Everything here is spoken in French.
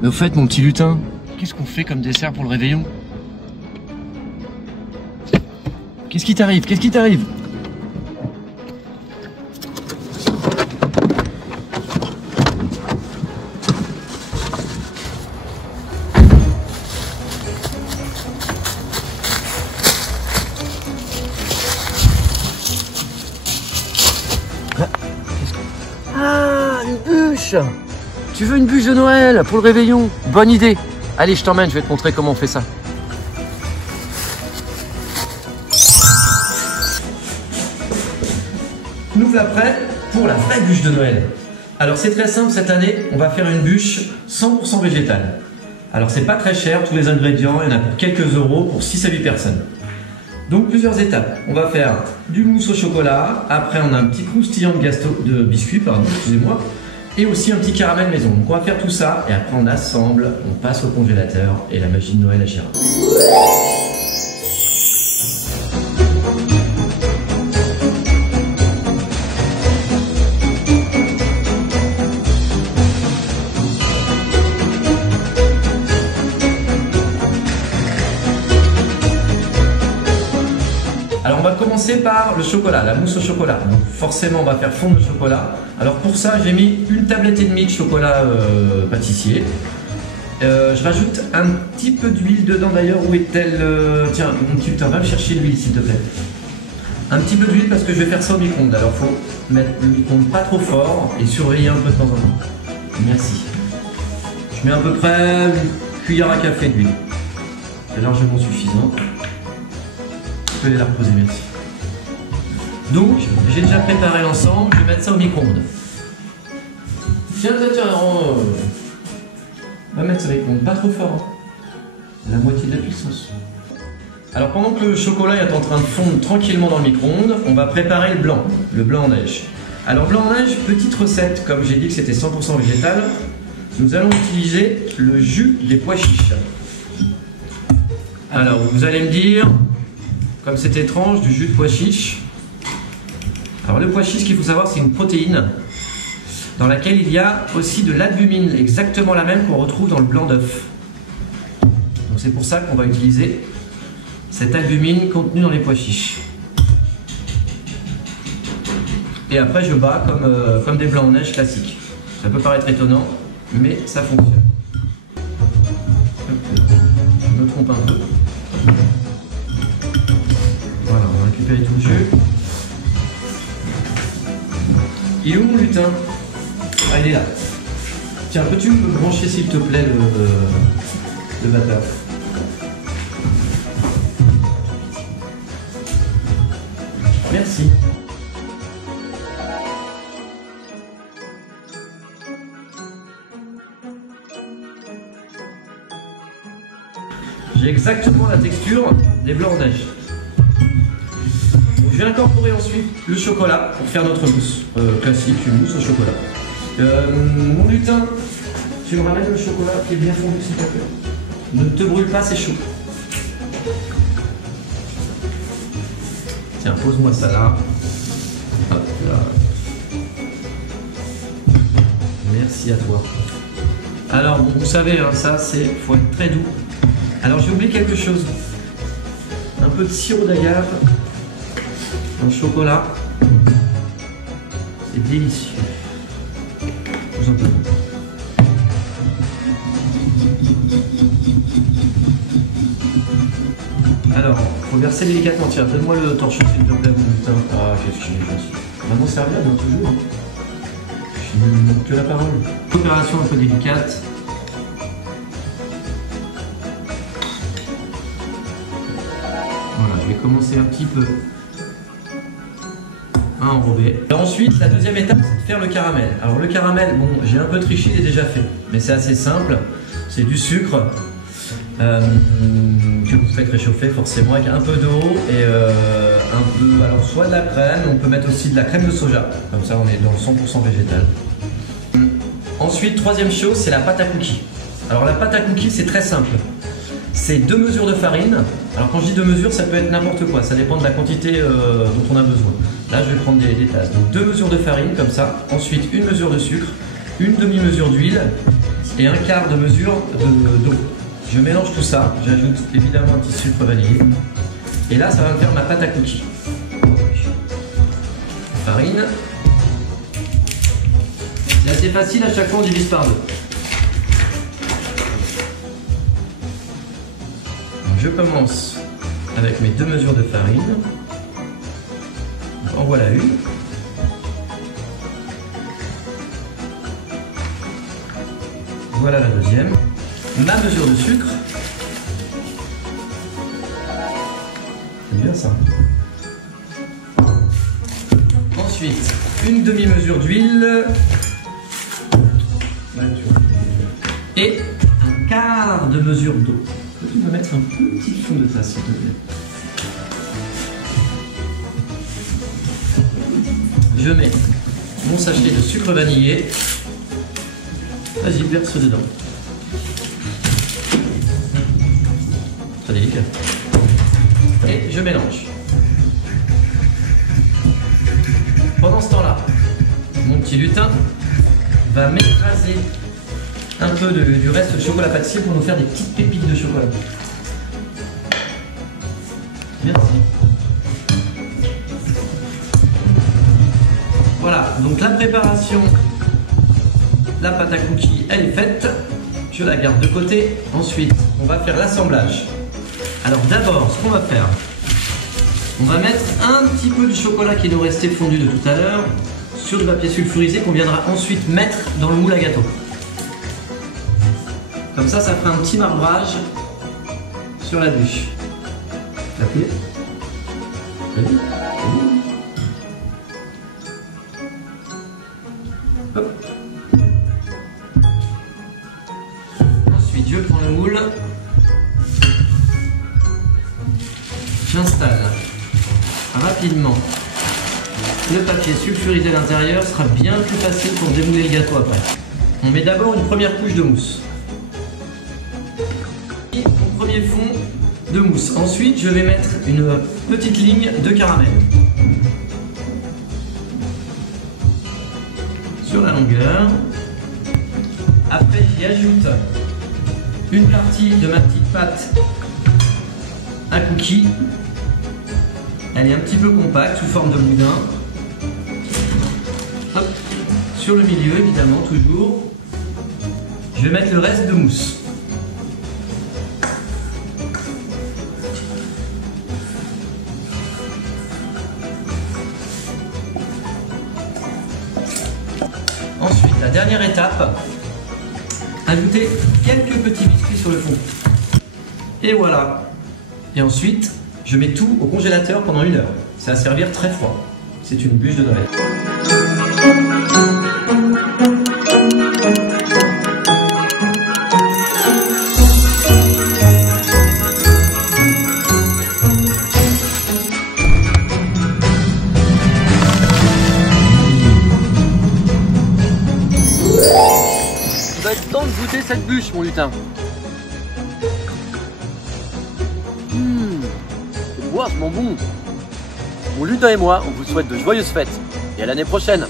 Mais au fait, mon petit lutin, qu'est-ce qu'on fait comme dessert pour le réveillon? Qu'est-ce qui t'arrive? Qu'est-ce qui t'arrive? Ah, une bûche! Tu veux une bûche de Noël pour le réveillon? Bonne idée! Allez, je t'emmène, je vais te montrer comment on fait ça. Nous voilà prêts pour la vraie bûche de Noël. Alors c'est très simple, cette année, on va faire une bûche 100% végétale. Alors c'est pas très cher, tous les ingrédients, il y en a pour quelques euros pour 6 à 8 personnes. Donc plusieurs étapes. On va faire du mousse au chocolat, après on a un petit croustillant de biscuits, pardon, excusez-moi, et aussi un petit caramel maison. Donc on va faire tout ça, et après on assemble, on passe au congélateur, et la magie de Noël agira. Alors on va commencer par le chocolat, la mousse au chocolat. Donc forcément on va faire fondre le chocolat. Alors pour ça j'ai mis une tablette et demie de chocolat pâtissier. Je rajoute un petit peu d'huile dedans d'ailleurs. Où est-elle? Tiens, mon petit putain, va me chercher l'huile s'il te plaît. Un petit peu d'huile parce que je vais faire ça au micro-ondes. Alors faut mettre le micro-ondes pas trop fort et surveiller un peu de temps en temps. Merci. Je mets à peu près une cuillère à café d'huile. C'est largement suffisant. Je peux aller la reposer, merci. Donc, j'ai déjà préparé l'ensemble, je vais mettre ça au micro-ondes. Tiens, on va mettre ça au micro-ondes, pas trop fort, hein. La moitié de la puissance. Alors, pendant que le chocolat est en train de fondre tranquillement dans le micro-ondes, on va préparer le blanc en neige. Alors, blanc en neige, petite recette, comme j'ai dit que c'était 100% végétal, nous allons utiliser le jus des pois chiches. Alors, vous allez me dire... Comme c'est étrange, du jus de pois chiche. Alors le pois chiche, ce qu'il faut savoir, c'est une protéine dans laquelle il y a aussi de l'albumine, exactement la même qu'on retrouve dans le blanc d'œuf. Donc c'est pour ça qu'on va utiliser cette albumine contenue dans les pois chiches. Et après je bats comme des blancs en neige classiques. Ça peut paraître étonnant, mais ça fonctionne. Je me trompe un peu. Voilà, on va récupérer tout le jus. Il est où mon lutin? Ah, il est là. Tiens, peux-tu me brancher s'il te plaît le batteur? Merci. J'ai exactement la texture des blancs en neige. Je vais incorporer ensuite le chocolat pour faire notre mousse classique, une mousse au chocolat. Mon lutin, tu me ramènes le chocolat qui est bien fondu s'il te plaît. Ne te brûle pas, c'est chaud. Tiens, pose-moi ça là. Hop là. Merci à toi. Alors, bon, vous savez, hein, ça, faut être très doux. Alors, j'ai oublié quelque chose. Un peu de sirop d'agave. En chocolat, c'est délicieux. Vous en pouvez. Alors, il faut verser délicatement. Tiens, donne-moi le torchon s'il te plaît, mon lutin. Ah, qu'est-ce qu'il est gentil. Maman serviable, hein, toujours. Je ne donne que la parole. Opération un peu délicate. Voilà, je vais commencer un petit peu à enrober. Et ensuite, la deuxième étape, c'est de faire le caramel. Alors le caramel, bon, j'ai un peu triché, il est déjà fait, mais c'est assez simple. C'est du sucre que vous faites réchauffer forcément avec un peu d'eau et un peu, alors soit de la crème, on peut mettre aussi de la crème de soja. Comme ça, on est dans le 100% végétal. Ensuite, troisième chose, c'est la pâte à cookies. Alors la pâte à cookies, c'est très simple. C'est 2 mesures de farine. Alors quand je dis 2 mesures, ça peut être n'importe quoi, ça dépend de la quantité dont on a besoin. Là, je vais prendre des tasses. Donc 2 mesures de farine comme ça. Ensuite, 1 mesure de sucre, 1 demi-mesure d'huile et 1/4 de mesure d'eau. Je mélange tout ça, j'ajoute évidemment un petit sucre vanillé. Et là, ça va me faire ma pâte à cookies. Farine. C'est assez facile, à chaque fois on divise par 2. Je commence avec mes 2 mesures de farine. En voilà une. Voilà la deuxième. Ma mesure de sucre. C'est bien ça. Ensuite, une demi-mesure d'huile. Et 1/4 de mesure d'eau. Tu peux mettre un petit fond de tasse, s'il te plaît. Je mets mon sachet de sucre vanillé. Vas-y, verse dedans. Très délicat. Et je mélange. Pendant ce temps-là, mon petit lutin va m'écraser un peu du reste de chocolat pâtissier pour nous faire des petites pépites de chocolat. Merci. Voilà, donc la préparation, la pâte à cookies, elle est faite. Je la garde de côté. Ensuite, on va faire l'assemblage. Alors d'abord, ce qu'on va faire, on va mettre un petit peu du chocolat qui nous restait fondu de tout à l'heure sur du papier sulfurisé qu'on viendra ensuite mettre dans le moule à gâteau. Comme ça, ça fera un petit marbrage sur la bûche. Appuyez. Hop. Ensuite, je prends le moule. J'installe rapidement le papier sulfurisé à l'intérieur. Ce sera bien plus facile pour démouler le gâteau après. On met d'abord une première couche de mousse. Mon premier fond de mousse. Ensuite, je vais mettre une petite ligne de caramel sur la longueur. Après, j'y ajoute une partie de ma petite pâte à cookies. Elle est un petit peu compacte, sous forme de boudin. Hop. Sur le milieu, évidemment, toujours. Je vais mettre le reste de mousse. Ensuite, la dernière étape, ajouter quelques petits biscuits sur le fond. Et voilà. Et ensuite, je mets tout au congélateur pendant 1 heure. Ça va servir très froid. C'est une bûche de Noël. Il va être temps de goûter cette bûche, mon lutin. C'est vachement bon. Mon lutin et moi, on vous souhaite de joyeuses fêtes et à l'année prochaine.